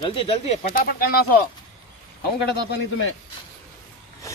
जल्दी जल्दी फटाफट करना सो हम कड़े था नहीं तुम्हें